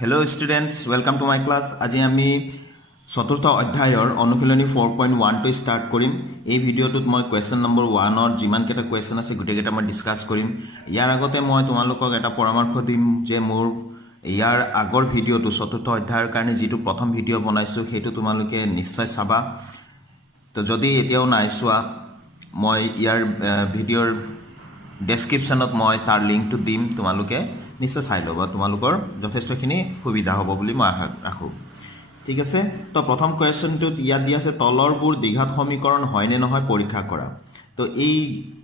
Hello students, welcome to my class. আজি আমি চতুৰ্থ অধ্যায়ৰ অনুশীলনী 4.1 টো স্টাৰ্ট কৰিম। এই ভিডিঅ'টোত মই কোৱেশ্চন নম্বৰ 1 ৰ যিমান কেইটা কোৱেশ্চন আছে গোটেইকেইটা মই ডিসকাস কৰিম। ইয়াৰ আগতে মই তোমালোকক এটা পৰামৰ্শ দিম যে মোৰ ইয়াৰ আগৰ ভিডিঅ'টো চতুৰ্থ অধ্যায়ৰ কাৰণে যিটো প্ৰথম ভিডিঅ' বনাইছো সেইটো তোমালোকে নিশ্চয় চাবা। তো যদি এতিয়াও নাই চোৱা মই ইয়াৰ ভিডিঅ'ৰ ডেসক্ৰিপশনত মই তাৰ লিংকটো দিম, তোমালোকে নিশ্চয় চাই ল'বা, তোমালোকৰ যথেষ্টখিনি সুবিধা হ'ব বুলি মই আশা ৰাখোঁ। ঠিক আছে, তো প্ৰথম কুৱেশ্যনটোত ইয়াত দিয়া আছে তলৰবোৰ দ্বিঘাত সমীকৰণ হয়নে নহয় পৰীক্ষা কৰা। তো এই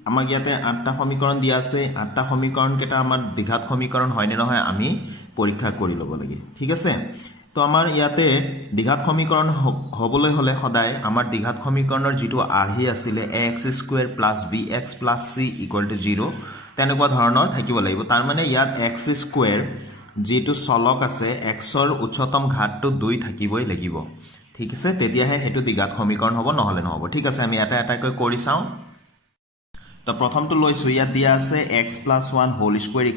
আমাক ইয়াতে 8টা সমীকৰণ দিয়া আছে, 8টা সমীকৰণকেইটা আমাৰ দ্বিঘাত সমীকৰণ হয়নে নহয় আমি পৰীক্ষা কৰি ল'ব লাগে। ঠিক আছে, তো আমাৰ ইয়াতে দ্বিঘাত সমীকৰণ হ'বলৈ হ'লে সদায় আমাৰ দ্বিঘাত সমীকৰণৰ যিটো আৰ্হি আছিলে ax² + bx + c = 0 তেনেকুৱা ধৰণৰ থাকিব লাগিব। তাৰ মানে ইয়াত x² যিটো চলক আছে xৰ উচ্চতম ঘাতটো 2 থাকিবই লাগিব। ঠিক আছে, তেতিয়াহে সেইটো দ্বিঘাত সমীকৰণ হ'ব, নহলে নহ'ব। ঠিক আছে, আমি এটা এটাকৈ কৰি চাওঁ। তো প্ৰথমটো লৈছো, ইয়াত দিয়া আছে x + 1 হোল স্কয়াৰ =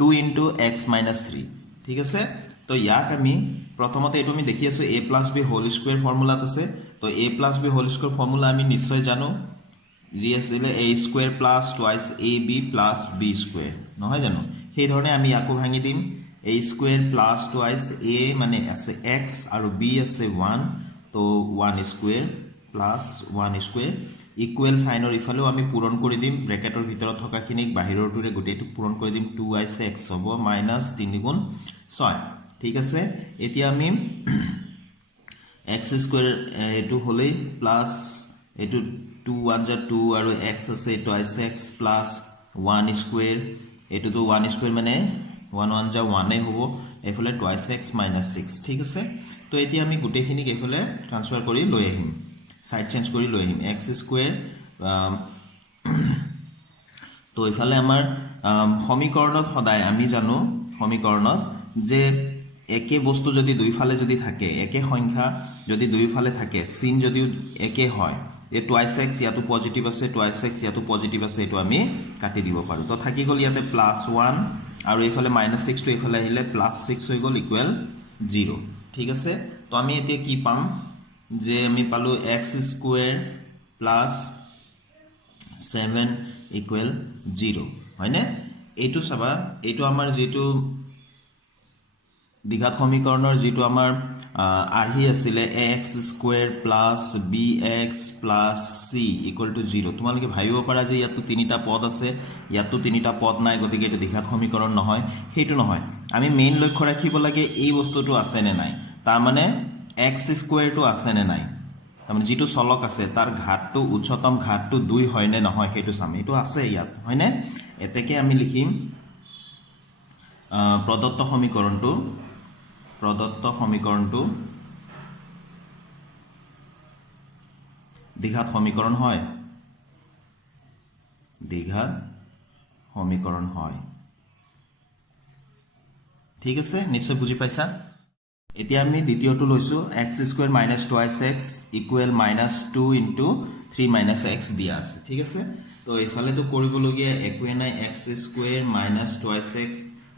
2 * x - 3। ঠিক আছে, তো ইয়াক আমি প্ৰথমতে এইটো আমি দেখি আছো a + b হোল স্কয়াৰ ফৰ্মুলাত আছে। তো a + b whole square formula আমি নিশ্চয় জানো, যি আছিলে a² + 2ab + b² নহয় জানো। সেই ধৰণে আমি ইয়াকো ভাঙি দিম, a² + 2a মানে আছে x আৰু b আছে 1, তো 1² + 1² ইকুৱেল সাইনৰ ইফালেও আমি পূৰণ কৰি দিম, ব্ৰেকেটৰ ভিতৰত থকাখিনিক বাহিৰৰটোৰে গোটেইটো পূৰণ কৰি দিম। 2 আছে x হ'ব -3 × 6। ঠিক আছে, এতিয়া আমি x² এটো হলেই প্লাস এটো 2 1 * 2 আৰু x আছে, এটো আছে x + 1² এটো তো 1² মানে 1 1 * 1 হ'ব, এফালে 2x - 6। ঠিক আছে, তো এতিয়া আমি গোটেইখিনিক এফালে ট্ৰান্সফাৰ কৰি লৈ আহিম, সাইড চেঞ্জ কৰি লৈ আহিম x² তো ইফালে আমাৰ সমীকৰণত সদায় আমি জানো সমীকৰণত যে একে বস্তু যদি দুইফালে যদি থাকে, একে সংখ্যা যদি দুইফালে থাকে, চিন যদি একে হয়, এই 2x ইয়াতো পজিটিভ আছে, 2x ইয়াতো পজিটিভ আছে, এটো আমি কাটি দিব পাৰো। তো থাকি গল ইয়াতে +1 আৰু এইফালে -6 টো এইফালে আহিলে +6 হৈ গল = 0। ঠিক আছে, তো আমি এতিয়া কি পাম যে আমি পালো x² + 7 = 0 হয়নে। এইটো চাবা, এইটো আমাৰ যিটো দ্বিঘাত সমীকৰণৰ যিটো আমাৰ আৰ্হি আছিলে ax² + bx + c = 0। তোমালোকে ভাবিব পাৰা যে ইয়াতো তিনিটা পদ আছে, ইয়াতো তিনিটা পদ নাই, গতিকে এটা দ্বিঘাত সমীকৰণ নহয়। সেইটো নহয়, আমি মেইন লক্ষ্য ৰাখিব লাগে এই বস্তুটো আছে নে নাই, তাৰ মানে x² টো আছে নে নাই, তাৰমানে যিটো চলক আছে তাৰ ঘাতটো উচ্চতম ঘাতটো 2 হয় নে নহয় সেইটো চাম। এইটো আছে ইয়াত হয়নে। এতেকে আমি লিখিম প্ৰদত্ত সমীকৰণটো দ্বিঘাত সমীকৰণ হয়, দ্বিঘাত সমীকৰণ হয়। ঠিক আছে, নিশ্চয় বুজি পাইছা। এতিয়া আমি দ্বিতীয়টো লৈছো x² - 2x = -2 * 3 - x দিয়া আছে। ঠিক আছে, তো এইফালে তো কৰিবলগীয়া একোৱে নাই, x² - 2x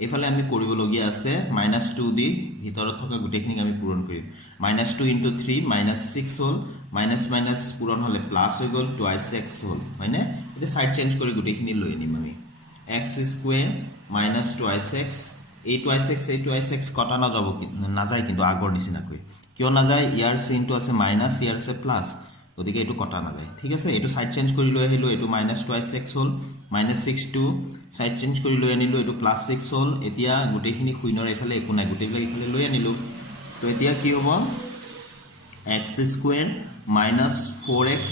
এইফালে আমি কৰিবলগীয়া আছে -2 দি ভিতৰত থকা গোটেইখিনিক আমি পূৰণ কৰিম। -2 * 3 -6 হ'ল, মাইনাছ পূৰণ হলে প্লাস হৈ গল, 2x হ'ল হয়নে। এতিয়া সাইড চেঞ্জ কৰি গোটেইখিনি লৈ আনিম আমি, x² - 2x এই 2x কটা নাযায় কিন্তু আগৰ নিচিনাকৈ। কিয় নাযায়, ইয়াৰ চিনটো আছে মাইনাছ, ইয়াৰ আছে প্লাস, গতিকে এইটো কটা নাযায়। ঠিক আছে, এইটো সাইড চেঞ্জ কৰি লৈ আহিলো, এইটো -2x হ'ল, -6 টো সাইড চেঞ্জ কৰি লৈ আনিলো, এইটো +6 হ'ল। এতিয়া গোটেইখিনি শূন্যৰ এফালে একো নাই, গোটেইবিলাক এফালে লৈ আনিলো। তো এতিয়া কি হ'ব, x² - 4x - 2x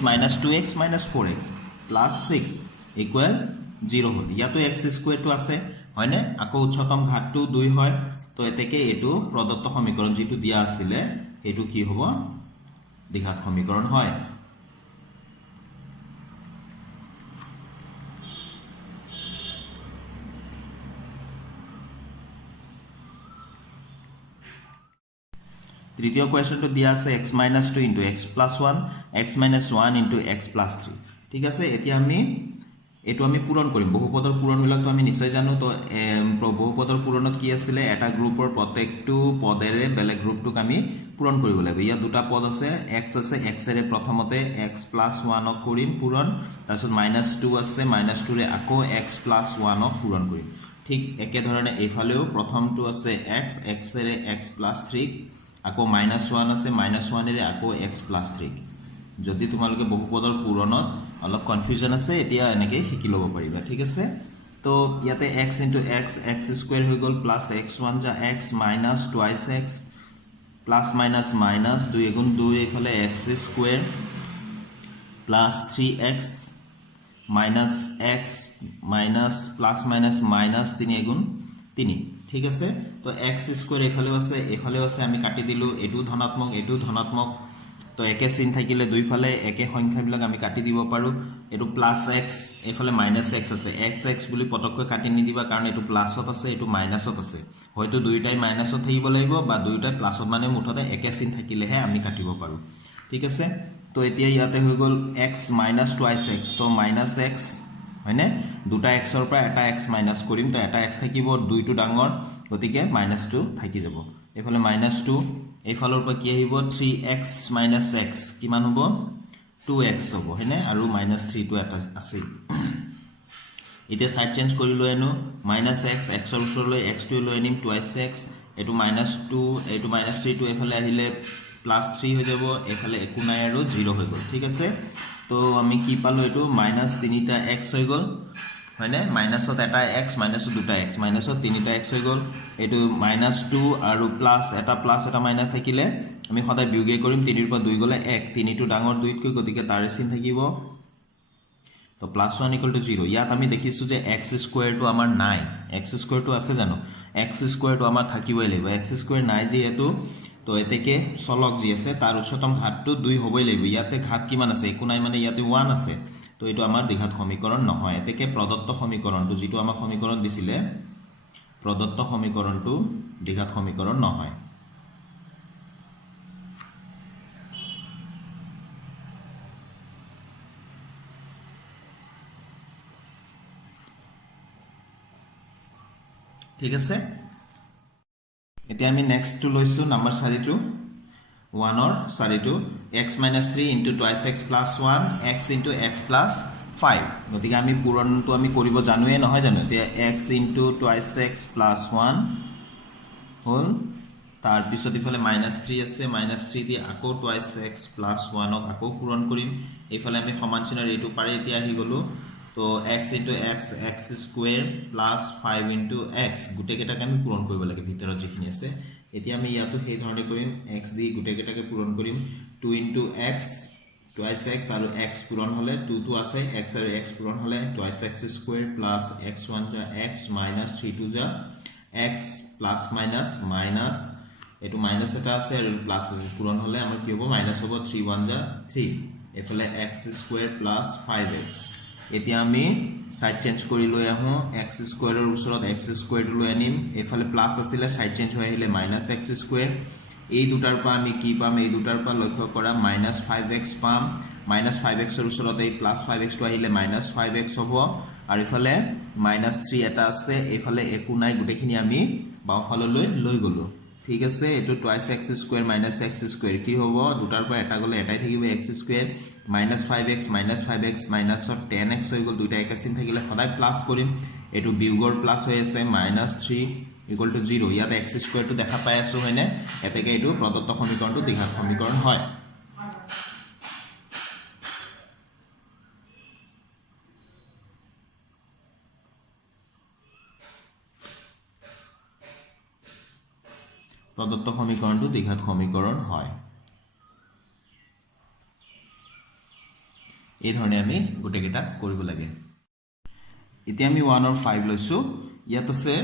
- 4x + 6 = 0 হ'ল। ইয়াতো x² টো আছে হয়নে, আকৌ উচ্চতম ঘাতটো 2 হয়। তো এতেকে এইটো প্ৰদত্ত সমীকৰণ যিটো দিয়া আছিলে সেইটো কি হ'ব, দ্বিঘাত সমীকৰণ হয়। তৃতীয় কুৱেশ্যনটো দিয়া আছে x - 2 * x + 1 x - 1 * x + 3। ঠিক আছে, এতিয়া আমি এইটো আমি পূৰণ কৰিম বহুপদৰ পূৰণবিলাকতো আমি নিশ্চয় জানো তো বহুপদৰ পূৰণত কি আছিলে এটা গ্ৰুপৰ প্ৰত্যেকটো পদেৰে বেলেগ গ্ৰুপটোক আমি পূৰণ কৰিব লাগিব ইয়াত দুটা পদ আছে x আছে x এৰে প্ৰথমতে x + 1 ক কৰিম পূৰণ তাৰপিছত -2 আছে -2 ৰে আকৌ x + 1 ক পূৰণ কৰিম ঠিক একে ধৰণে এইফালেও প্ৰথমটো আছে x x এৰে x + 3 আকৌ -1 আছে -1 এৰে আকৌ x + 3 যদি তোমালোকে বহুপদৰ পূৰণত অলপ কনফিউজন আছে এতিয়া এনেকৈ শিকি ল'ব পাৰিবা ঠিক আছে তো ইয়াতে x * x x² হৈ গ'ল প্লাছ x1 যা x minus twice x plus minus minus 2 × 2 এইফালে x² plus 3x minus x minus plus minus minus 3 × 3 ঠিক আছে তো x² এইফালেও আছে আমি কাটি দিলোঁ এইটো ধনাত্মক তো একে চিন থাকিলে দুইফালে একে সংখ্যাবিলাক আমি কাটি দিব পাৰো এটো প্লাস x এফালে মাইনাস x আছে x বুলি পটককৈ কাটি নিদিবা কাৰণ এটো প্লাসত আছে এটো মাইনাসত আছে হয়তো দুইটাই মাইনাসত থাকিব লাগিব বা দুইটাই প্লাসত মানে মুঠতে একে চিন থাকিলেহে আমি কাটিব পাৰো ঠিক আছে তো এতিয়া ইয়াতে হৈ গল x minus twice x তো minus x হয়নে দুটা x ৰ পৰা এটা x মাইনাস কৰিম তো এটা x থাকিব দুইটো ডাঙৰ গতিকে -2 থাকি যাব এফালে -2 এইফালৰ পৰা কি আহিব 3x minus x কিমান হ'ব 2x হ'ব হয়নে আৰু -3 টো এটা আছে এতিয়া সাইড চেঞ্জ কৰি লৈ আনো -x x ৰ ওচৰলৈ x টো লৈ আনিম twice x এটো -2 এটো -3 টো এফালে আহিলে +3 হৈ যাব এফালে একো নাই আৰু 0 হৈ গল ঠিক আছে তো আমি কি পালো এটো -3টা x হৈ গল হয়নে মাইনাসত এটা x মাইনাসত দুটা x মাইনাসত তিনিটা x হৈ গল এটো -2 আৰু প্লাস এটা মাইনাস থাকিলে আমি সদায় বিয়োগ কৰিম 3 ৰ পৰা 2 গলে 1 3 টো ডাঙৰ 2 কৈ গতিকে তাৰে চিন থাকিব তো +1 = 0 ইয়াত আমি দেখিছো যে x² টো আমাৰ নাই x² টো আছে জানো x² টো আমাৰ থাকিবই লাগিব x² নাই যে এটো তো এতেকে চলক যি আছে তাৰ উচ্চতম ঘাতটো 2 হ'বই লাগিব ইয়াতে ঘাত কিমান আছে একো নাই মানে ইয়াতে 1 আছে তো এটো আমাৰ দ্বিঘাত সমীকৰণ নহয় এতেকে প্ৰদত্ত সমীকৰণটো যেটো আমাৰ সমীকৰণ দিছিলে প্ৰদত্ত সমীকৰণটো দ্বিঘাত সমীকৰণ নহয় ঠিক আছে এতিয়া আমি নেক্সট টু লৈছো নাম্বাৰ 4 টো 1 or 4 টো x - 3 * twice x + 1 x * x + 5 গতিকে আমি পূৰণটো আমি কৰিব জানোৱে নহয় জানো এতিয়া x * twice x + 1 হল তাৰ পিছত ইফালে -3 আছে -3 দি আকৌ twice x + 1 ক আকৌ পূৰণ কৰিম এইফালে আমি সমান চিনৰ এইটো পাৰি এতিয়া আহি গলো তো x * x x² + 5 * x গুটেকেটাকে আমি পূৰণ কৰিব লাগে ভিতৰত যিখিনি আছে এতিয়া আমি ইয়াতো সেই ধৰণে কৰিম x দি গুটেকেটাকে পূৰণ কৰিম 2 * x twice x আৰু x পূৰণ হলে 2 টো আছে x আৰু x পূৰণ হলে twice x² + x1 যা x -3 টো যা x প্লাস মাইনাস মাইনাস এটো মাইনাস এটা আছে আৰু প্লাস পূৰণ হলে আমাৰ কি হ'ব মাইনাস হ'ব 3 1 যা 3 এফালে x² + 5x এতিয়া আমি সাইড চেঞ্জ কৰি লৈ আহো x² ৰ ওচৰত x² লৈ আনিম এফালে প্লাস আছিল সাইড চেঞ্জ হৈ আহিলে -x² এই দুটাৰ পৰা আমি কি পাম এই দুটাৰ পৰা লক্ষ্য কৰা -5x পাম -5x ৰ ওচৰত এই +5x টো আহিলে -5x হ'ব আৰু ইফালে -3 এটা আছে এফালে একো নাই গুটেখিনি আমি বাওফাললৈ লৈ গলো ঠিক আছে এটো twice x² - x² কি হ'ব দুটাৰ পৰা এটা গলে এটাই থাকিব x² -5x -5x -10x হৈ গল দুটা একা চিন থাকিলে সদায় প্লাস কৰিম এটো বিয়োগৰ প্লাস হৈ আছে -3 = 0 ইয়াত x² টো দেখা পাই আছো হয়নে এতেকে এটো প্ৰদত্ত সমীকৰণটো দ্বিঘাত সমীকৰণ হয় প্ৰদত্ত সমীকৰণটো দ্বিঘাত সমীকৰণ হয় এই ধৰণে আমি গুটেকেটা কৰিব লাগে এতিয়া আমি 1 or 5 লৈছো ইয়াত আছে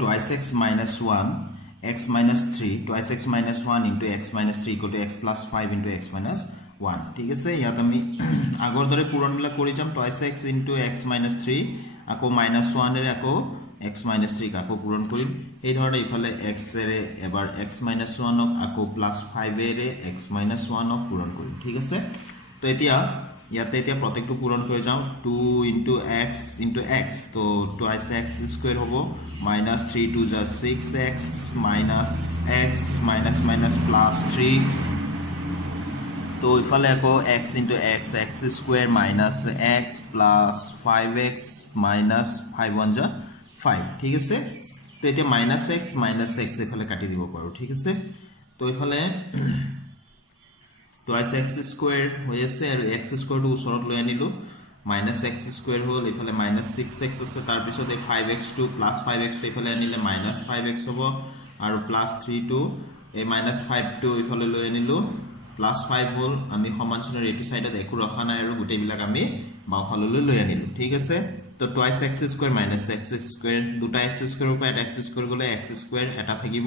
twice x - 1 x - 3 twice x - 1 * x - 3 = x + 5 * x - 1 ঠিক আছে ইয়াত আমি আগৰ দৰে পূৰণবিলাক কৰি যাম twice x * x - 3 আকৌ -1 এৰে আকৌ x - 3 আকৌ পূৰণ কৰিম এই ধৰণে ইফালে x এৰে এবাৰ x - 1 ক আকৌ +5 এৰে x - 1 ক পূৰণ কৰিম ঠিক আছে তো এতিয়া ইয়াতে এতিয়া প্ৰত্যেকটো পূৰণ কৰি যাওঁ 2 into x তো টুৱাইছ x স্কুৱেৰ হ'ব মাইনাছ 3 2 যা 6x minus x minus minus plus 3 তো ইফালে আকৌ x into x x square minus x plus 5x minus 5 1 যা 5 ঠিক আছে তো এতিয়া মাইনাছ x ইফালে কাটি দিব পাৰোঁ ঠিক আছে তো ইফালে টুৱাইছ x স্কুৱেৰ হৈ আছে আৰু x স্কুৱেৰটো ওচৰত লৈ আনিলোঁ মাইনাছ x স্কুৱেৰ হ'ল ইফালে মাইনাছ 6x আছে তাৰপিছত এই 5x টো প্লাছ 5x টো ইফালে আনিলে মাইনাছ 5x হ'ব আৰু প্লাছ 3 টো এই মাইনাছ 5 টো ইফালে লৈ আনিলোঁ প্লাছ 5 হ'ল আমি সমান চিনৰ এইটো সাইডত একো ৰখা নাই আৰু গোটেইবিলাক আমি বাওঁফাললৈ লৈ আনিলোঁ ঠিক আছে তো twice x square minus x square দুটা x স্কুৱেৰৰ পৰা এটা x স্কুৱেৰ গ'লে x স্কুৱেৰ এটা থাকিব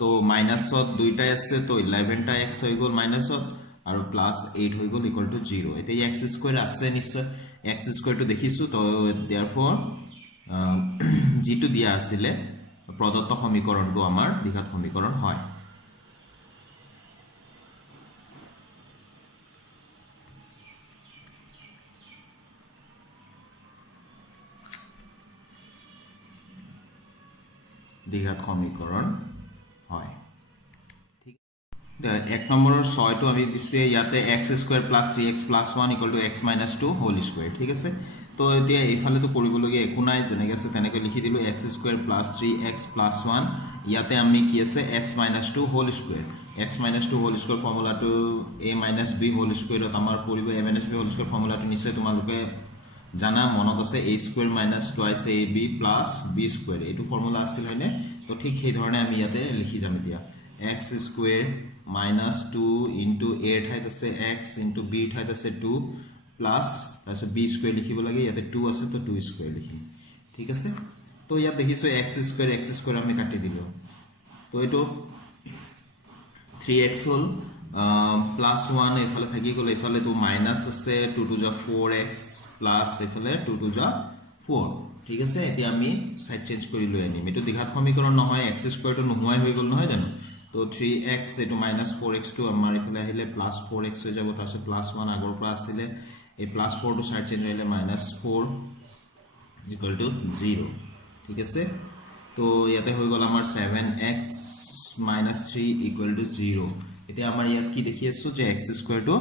তো মাইনাছত দুইটাই আছে তো 11 টা x হৈ গ'ল মাইনাছত আৰু প্লাস 8 হৈ গ'ল ইকুয়াল টু 0 এতে x স্কয়ার আছে নিশ্চয় x স্কয়ারটো দেখিছো তো देयरफॉर যেটো দিয়া আছিল প্ৰদত্ত সমীকৰণটো আমাৰ দ্বিঘাত সমীকৰণ হয় দ্বিঘাত সমীকৰণ হয় এক নম্বৰৰ 6 টো আমি দিছে ইয়াতে x square plus 3x plus 1 equal to x minus 2 whole square ঠিক আছে তো এতিয়া এইফালে তো কৰিবলগীয়া একো নাই যেনেকৈ আছে তেনেকৈ লিখি দিলো x square plus 3x plus 1 ইয়াতে আমি কি আছে x minus 2 whole square x minus 2 whole square ফৰ্মুলাটো a minus b whole স্কয়াৰত আমাৰ পৰিব a minus b whole square ফৰ্মুলাটো নিশ্চয় তোমালোকে জানা মনত আছে a square minus twice ab plus b square এইটো ফৰ্মুলা আছিল হয়নে তো ঠিক সেই ধৰণে আমি ইয়াতে লিখি যাম এতিয়া x square minus 2 into a ঠাইত আছে x into b ঠাইত আছে 2 plus তাৰপিছত b স্কয়ার লিখিব লাগে ইয়াতে 2 আছে তো 2 স্কয়ার লিখিম ঠিক আছে তো ইয়াত দেখিছো x স্কয়ার আমি কাটি দিলো তো এটো 3x হল plus 1 এফালে থাকি গলে এফালে তো মাইনাস আছে 2 to the 4x plus এফালে 2 to the 4 ঠিক আছে এতিয়া আমি সাইড চেঞ্জ কৰি লৈ আনিম এটো দ্বিঘাত সমীকৰণ নহয় x স্কয়াৰটো নোহোৱাই হৈ গল নহয় জানো তো 3x এটো minus 4x টো আমাৰ ইফালে আহিলে plus 4x হৈ যাব তাৰছে plus 1 আগৰ পৰা আছিল এই plus 4 টো সাইড চেঞ্জ হইলে minus 4 equal to 0 ঠিক আছে তো ইয়াতে হৈ গল আমাৰ 7x minus 3 equal to 0 এতিয়া আমাৰ ইয়াত কি দেখি আছো যে x স্কয়ার টো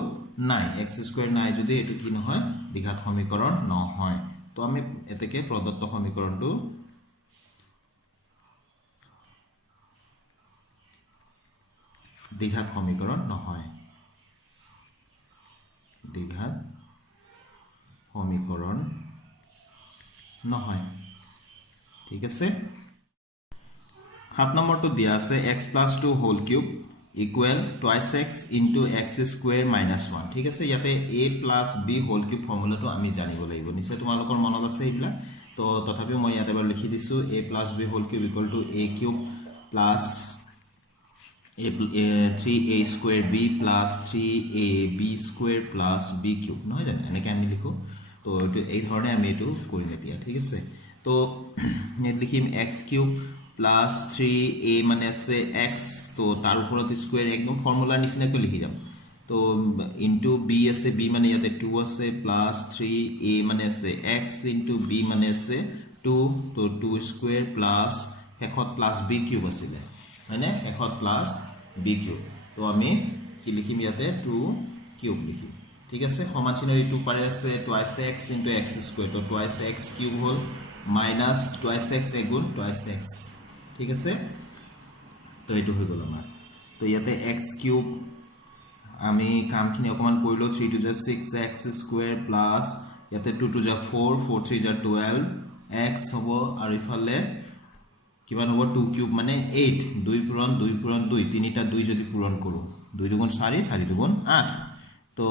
নাই x স্কয়ার নাই যদি এটো কি নহয় দ্বিঘাত সমীকৰণ নহয় তো আমি এতেকে প্ৰদত্ত সমীকৰণটো দ্বিঘাত সমীকৰণ নহয় দ্বিঘাত সমীকৰণ নহয় ঠিক আছে 7 নম্বৰটো দিয়া আছে x + 2 whole cube equal twice x into x square minus 1 ঠিক আছে ইয়াতে a + b হোল কিউব ফৰ্মুলাটো আমি জানিব লাগিব নিশ্চয় তোমালোকৰ মনত আছে এইলা তো তথাপি মই ইয়াতে এবাৰ লিখি দিছো a + b whole cube equal to a cube plus 3a square b plus 3ab square plus b cube নহয় জানো এনেকৈ আমি লিখো তো এই ধৰণে আমি এটো কৰিম এতিয়া ঠিক আছে তো নেট লিখিম x cube plus 3a মানে আছে x তো তাৰ ওপৰত স্কয়াৰ একদম ফৰ্মুলা নিচিনাকৈ লিখি যাম তো ইনটু b আছে b মানে ইয়াতে 2 আছে প্লাস 3a মানে আছে x ইনটু b মানে আছে 2 তো 2 square plus হেকত plus b cube আছিল মানে হেকত প্লাস b কিউব তো আমি কি লিখিম ইয়াতে 2 কিউব লিখিম ঠিক আছে সমান চিনৰ ইটো পাৰে আছে twice x into x square তো টুৱাইছ x কিউব হল minus twice x এগুণ twice x ঠিক আছে তো এটো হৈ গল আমাৰ তো ইয়াতে x কিউব আমি কামখিনি অকমান কৰিলো 3 to the 6x square plus ইয়াতে 2 to the 4 4 3 the 12 x হ'ব আৰু ইফালে কিমান হ'ব 2 কিউব মানে 8 2 পূৰণ 2 পূৰণ 2 তিনিটা 2 যদি পূৰণ কৰো 2 দুগুণ 4 4 দুগুণ 8 তো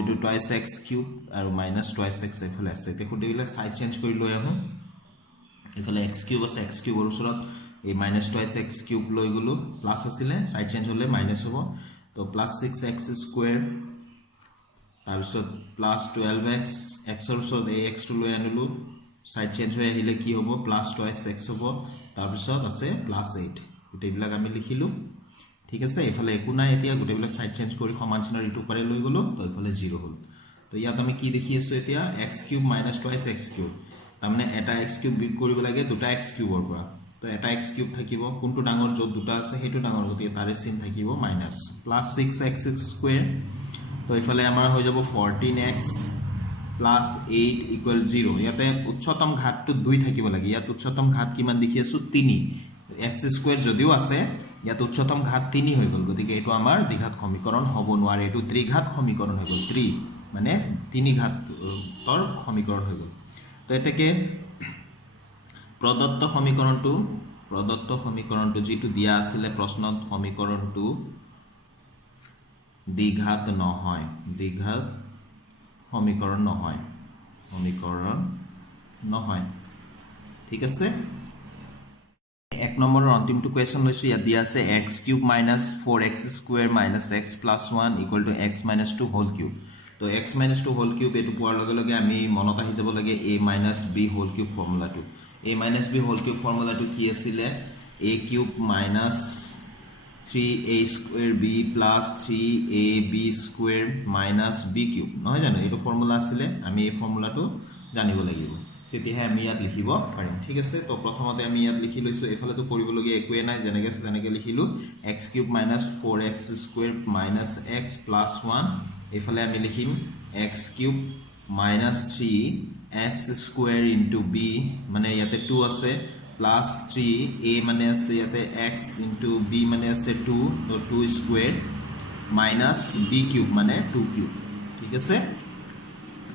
এটো টুৱাইছ x কিউব আৰু মাইনাস টুৱাইছ x এফালে আছে তে খুদিলে সাইড চেঞ্জ কৰি লৈ আহো এফালে x কিউব আছে x কিউবৰ ওচৰত এই মাইনাস টুৱাইছ x কিউব লৈ গলো প্লাস আছিল সাইড চেঞ্জ হলে মাইনাস হ'ব তো প্লাস 6x স্কয়াৰ তাৰপিছত প্লাস 12x x ৰ ওচৰত এই x টো লৈ আনিলো সাইড চেঞ্জ হৈ আহিলে কি হ'ব প্লাস টুৱাইছ x হ'ব তাৰপিছত আছে প্লাস 8 গোটেইবিলাক আমি লিখিলো ঠিক আছে এফালে একো নাই এতিয়া গোটেইবিলাক সাইড চেঞ্জ কৰি সমান চিনৰ ইটো পারে লৈ গলো তো এফালে 0 হল তো তো ইয়াত আমি কি দেখি আছো এতিয়া x³ minus twice x³ তাৰমানে এটা x³ বিয়োগ কৰিব লাগে দুটা x³ ৰ পৰা তো এটা x³ থাকিব কোনটো ডাঙৰ যত দুটা আছে হেতু ডাঙৰ গতি তাৰে চিন থাকিব মাইনাস প্লাস 6x² তো ইফালে আমাৰ হৈ যাব 14x plus 8 equal 0 ইয়াতে উচ্চতম ঘাতটো 2 থাকিব লাগে ইয়াত উচ্চতম ঘাত কিমান দেখি আছো 3 x² যদিও আছে ইয়াত উচ্চতম ঘাত 3 হৈ গল গতিকে এটো আমাৰ দ্বিঘাত সমীকৰণ হ'ব নোৱাৰে এটো ত্ৰিঘাত সমীকৰণ হৈ গল 3 মানে 3 ঘাতৰ সমীকৰণ হৈ গল তো এতেকে প্ৰদত্ত সমীকৰণটো যেটো দিয়া আছিল প্ৰশ্নত সমীকৰণটো দ্বিঘাত সমীকৰণ নহয় ঠিক আছে এক নম্বৰৰ অন্তিমটো কোৱেশ্চন লৈছো ইয়াত দিয়া আছে x³ minus 4x² minus x plus 1 equal to x minus 2 whole cube তো x minus 2 whole cube এটো পোৱাৰ লগে লগে আমি মনত আহি যাব লাগে a minus b whole cube ফৰ্মুলাটো a minus b whole cube ফৰ্মুলাটো কি আছিল a³ minus 3a square b plus 3ab square minus b cube নহয় জানো এটো ফৰ্মুলা আছিল আমি এই ফৰ্মুলাটো জানিব লাগিব তেতিয়াহে আমি ইয়াত লিখিব পাৰিম ঠিক আছে তো প্ৰথমতে আমি ইয়াত লিখি লৈছো এফালে তো কৰিব লগিয়া একোৱে নাই যেনেকে লিখিলো x³ minus 4x² minus x plus 1 এফালে আমি লিখিম x³ minus 3x² into b মানে ইয়াতে 2 আছে plus 3a মানে আছে ইয়াতে x into b মানে আছে 2 তো 2 square minus b cube মানে 2 cube ঠিক আছে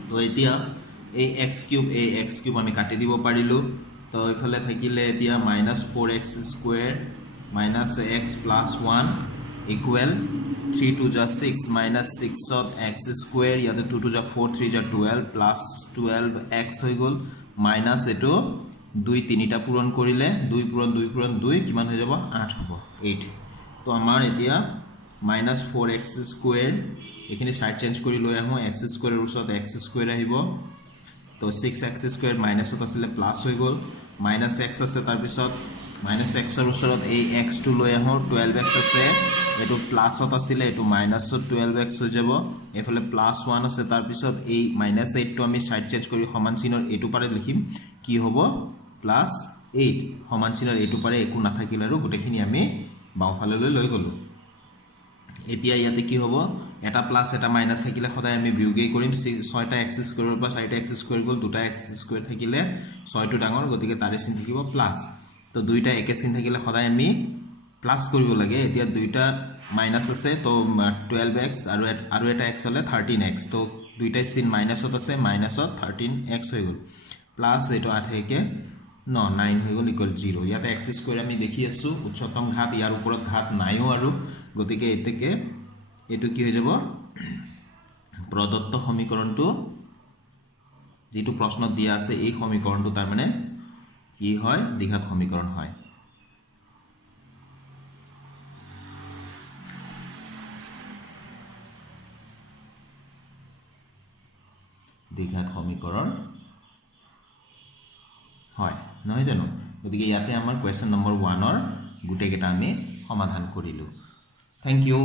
তো এতিয়া এই x³ আমি কাটি দিব পাৰিলো তো ইফালে থাকিলে এতিয়া -4x² minus x plus 1 equal 3 to 6 minus 6 of x² ইয়াতে 2 to 4 3 12 plus 12x হৈ গল minus এটো 2 3টা পূৰণ কৰিলে 2 পূৰণ 2 পূৰণ 2 কিমান হৈ যাব 8 হ'ব 8 তো আমাৰ এতিয়া -4x² এখিনি সাইড চেঞ্জ কৰি লৈ আহো x² ৰ ওচৰত x² আহিব তো 6x² মাইনাসত আছিল প্লাস হৈ গল -x আছে তাৰ পিছত -x ৰ ওচৰত এই x টো লৈ আহো 12x আছে এটো প্লাসত আছিল এটো মাইনাসত 12x হৈ যাব এফালে +1 আছে তাৰ পিছত এই -8 টো আমি সাইড চেঞ্জ কৰি সমান চিনৰ এটো পাৰে লিখিম কি হ'ব +8 সমান চিনৰ এটো পাৰে একো নাথাকিল আৰু গুটেখিনি আমি বাওফাললৈ লৈ গলো এতিয়া ইয়াতে কি হ'ব এটা প্লাস এটা মাইনাস থাকিলে সদায় আমি বিয়োগেই কৰিম 6টা x² ৰ পৰা 4টা x² গল দুটা x² থাকিলে 6 টো ডাঙৰ গতিকে তাৰে চিন থাকিব প্লাস তো দুইটা একে চিন থাকিলে সদায় আমি প্লাস কৰিব লাগে এতিয়া দুইটা মাইনাস আছে তো 12x আৰু এটা x হলে 13x তো দুইটা চিন মাইনাসত আছে মাইনাসত 13x হৈ গল প্লাস এটো 8 একে 9 হৈ গল ইকুয়াল 0 ইয়াতে x² আমি দেখি আছো উচ্চতম ঘাত ইয়াৰ ওপৰত ঘাত নাইও আৰু গতিকে এতেকে এটো কি হৈ যাব প্ৰদত্ত সমীকৰণটো যেটো প্ৰশ্নত দিয়া আছে এই সমীকৰণটো তাৰ মানে কি হয় দ্বিঘাত সমীকৰণ হয় দ্বিঘাত সমীকৰণ হয় নহয় জানো গতিকে ইয়াতে আমাৰ কোৱেশ্চন নম্বৰ 1 ৰ গুটেকেটা আমি সমাধান কৰিলো থ্যাংক ইউ